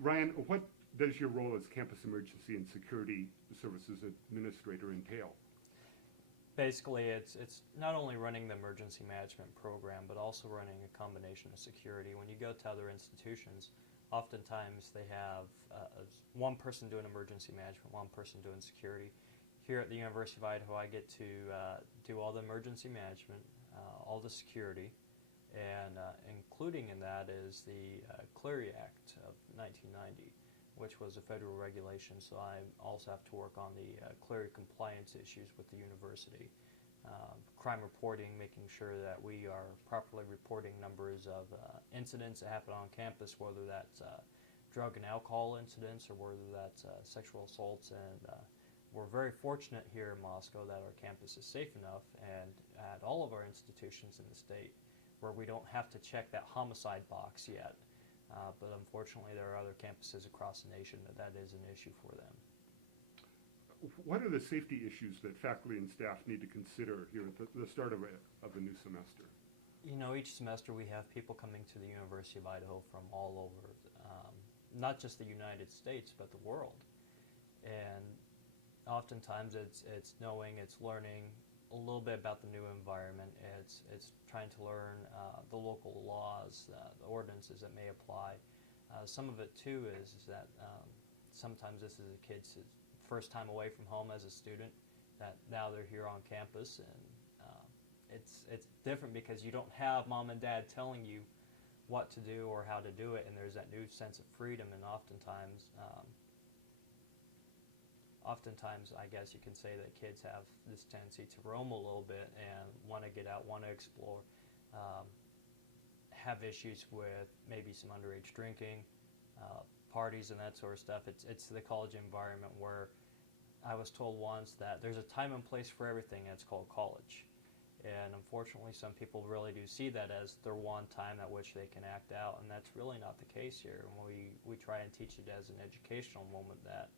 Ryan, what does your role as Campus Emergency and Security Services Administrator entail? Basically, it's not only running the emergency management program, but also running a combination of security. When you go to other institutions, oftentimes they have one person doing emergency management, one person doing security. Here at the University of Idaho, I get to do all the emergency management, all the security, and including in that is the Clery Act of 1990, which was a federal regulation, so I also have to work on the Clery compliance issues with the university. Crime reporting, making sure that we are properly reporting numbers of incidents that happen on campus, whether that's drug and alcohol incidents or whether that's sexual assaults. And we're very fortunate here in Moscow that our campus is safe enough, and at all of our institutions in the state, where we don't have to check that homicide box yet. But unfortunately, there are other campuses across the nation that is an issue for them. What are the safety issues that faculty and staff need to consider here at the start of a new semester? You know, each semester we have people coming to the University of Idaho from all over, not just the United States, but the world. And oftentimes it's knowing, it's learning a little bit about the new environment. It's trying to learn the local laws, the ordinances that may apply. Some of it too is that sometimes this is a kid's first time away from home as a student, that now they're here on campus, and it's different because you don't have mom and dad telling you what to do or how to do it, and there's that new sense of freedom. And oftentimes, I guess you can say that kids have this tendency to roam a little bit and want to get out, want to explore, have issues with maybe some underage drinking, parties and that sort of stuff. It's the college environment where I was told once that there's a time and place for everything, and it's called college. And unfortunately, some people really do see that as their one time at which they can act out, and that's really not the case here. And we try and teach it as an educational moment that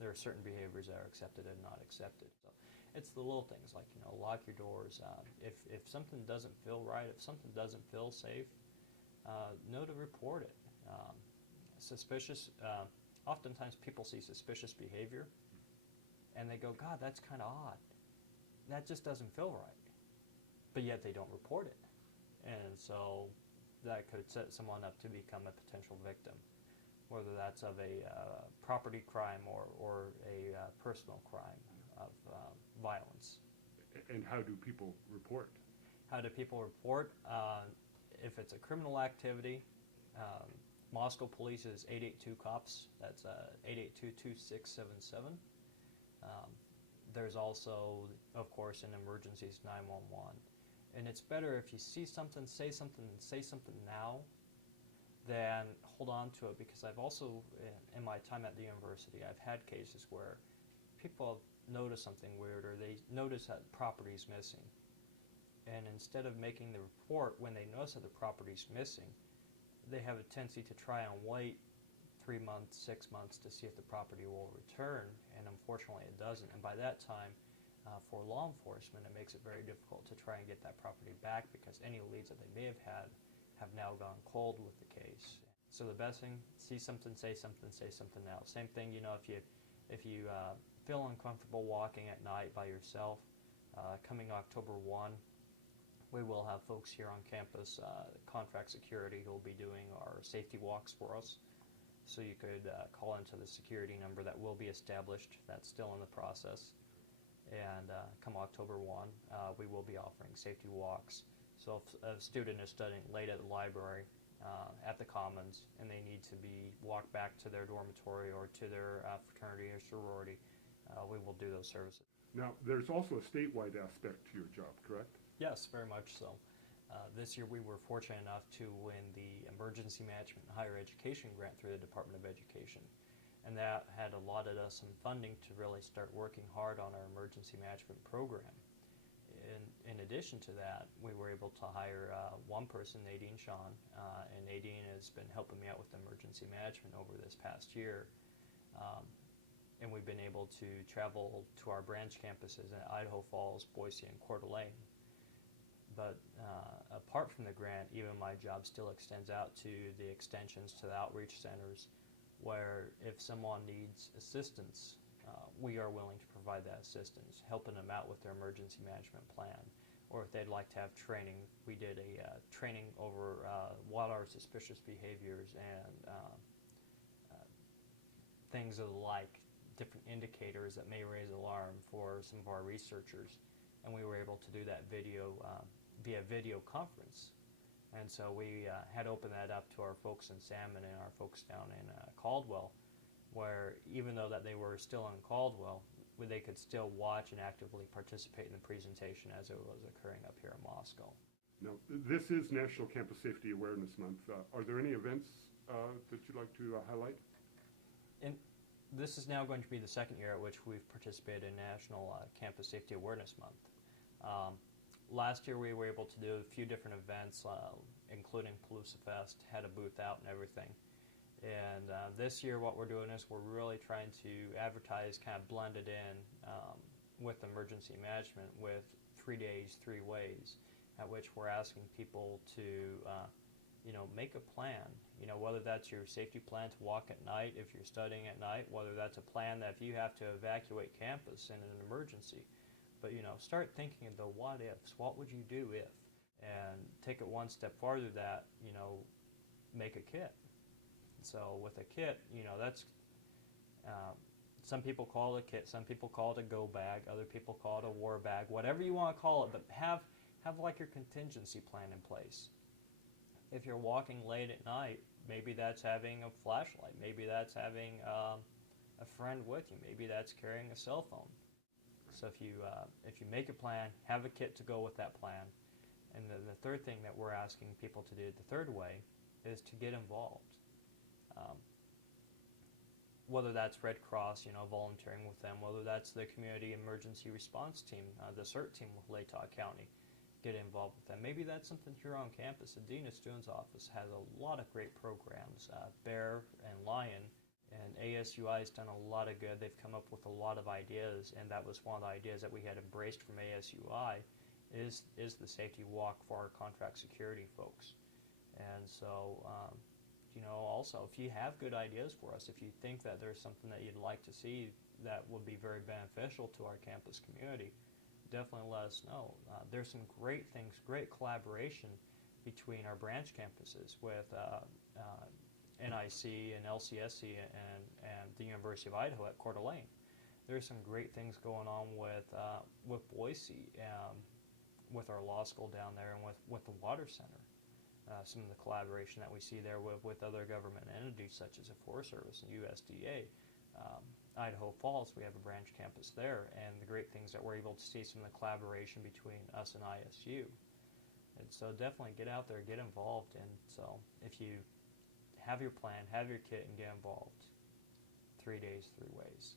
there are certain behaviors that are accepted and not accepted. So it's the little things like, you know, lock your doors. If something doesn't feel right, if something doesn't feel safe, know to report it. Suspicious. Oftentimes people see suspicious behavior and they go, God, that's kind of odd. That just doesn't feel right. But yet they don't report it. And so that could set someone up to become a potential victim, whether that's of a property crime or a personal crime of violence. And how do people report? How do people report? If it's a criminal activity, Moscow Police is 882-COPS. That's 882-2677. There's also, of course, in emergencies, 911. And it's better if you see something, say something, and say something now than hold on to it, because I've also, in my time at the university, I've had cases where people have noticed something weird, or they notice that property's missing. And instead of making the report when they notice that the property's missing, they have a tendency to try and wait 3 months, 6 months to see if the property will return, and unfortunately it doesn't. And by that time, for law enforcement, it makes it very difficult to try and get that property back, because any leads that they may have had have now gone cold with the case. So the best thing, see something, say something, say something now. Same thing, you know, if you feel uncomfortable walking at night by yourself, coming October 1, we will have folks here on campus, contract security, who will be doing our safety walks for us. So you could call into the security number that will be established. That's still in the process. And come October 1, we will be offering safety walks. So if a student is studying late at the library, at the Commons, and they need to be walked back to their dormitory or to their fraternity or sorority, we will do those services. Now, there's also a statewide aspect to your job, correct? Yes, very much so. This year we were fortunate enough to win the Emergency Management and Higher Education grant through the Department of Education. And that had allotted us some funding to really start working hard on our emergency management program. In addition to that, we were able to hire one person, Nadine Shawn, and Nadine has been helping me out with emergency management over this past year. And we've been able to travel to our branch campuses in Idaho Falls, Boise, and Coeur d'Alene. But apart from the grant, even my job still extends out to the extensions, to the outreach centers, where if someone needs assistance, we are willing to provide that assistance, helping them out with their emergency management plan. Or if they'd like to have training, we did a training over what are suspicious behaviors and things of the like, different indicators that may raise alarm for some of our researchers. And we were able to do that video via video conference. And so we had opened that up to our folks in Salmon and our folks down in Caldwell, where even though that they were still in Caldwell, they could still watch and actively participate in the presentation as it was occurring up here in Moscow. Now, this is National Campus Safety Awareness Month. Are there any events that you'd like to highlight? And this is now going to be the second year at which we've participated in National Campus Safety Awareness Month. Last year we were able to do a few different events, including Palooza Fest, had a booth out and everything. And this year what we're doing is we're really trying to advertise, kind of blend it in with emergency management with 3 days, 3 ways, at which we're asking people to make a plan, whether that's your safety plan to walk at night if you're studying at night, whether that's a plan that if you have to evacuate campus in an emergency. But, start thinking of the what ifs. What would you do if? And take it one step farther that, make a kit. So with a kit, that's, some people call it a kit, some people call it a go bag, other people call it a war bag, whatever you want to call it, but have like your contingency plan in place. If you're walking late at night, maybe that's having a flashlight, maybe that's having a friend with you, maybe that's carrying a cell phone. So if you make a plan, have a kit to go with that plan. And the third thing that we're asking people to do, the third way, is to get involved. Whether that's Red Cross, volunteering with them, whether that's the Community Emergency Response Team, the CERT team with Latah County, get involved with them. Maybe that's something here on campus. The Dean of Students Office has a lot of great programs, Bear and Lion, and ASUI has done a lot of good. They've come up with a lot of ideas, and that was one of the ideas that we had embraced from ASUI, is the safety walk for our contract security folks. And so, also, if you have good ideas for us, if you think that there's something that you'd like to see that would be very beneficial to our campus community, definitely let us know. There's some great things, great collaboration between our branch campuses with NIC and LCSC and the University of Idaho at Coeur d'Alene. There's some great things going on with Boise, with our law school down there, and with the Water Center. Some of the collaboration that we see there with other government entities such as the Forest Service and USDA. Idaho Falls, we have a branch campus there, and the great things that we're able to see some of the collaboration between us and ISU. And so definitely get out there, get involved, and so if you have your plan, have your kit, and get involved. 3 days, 3 ways.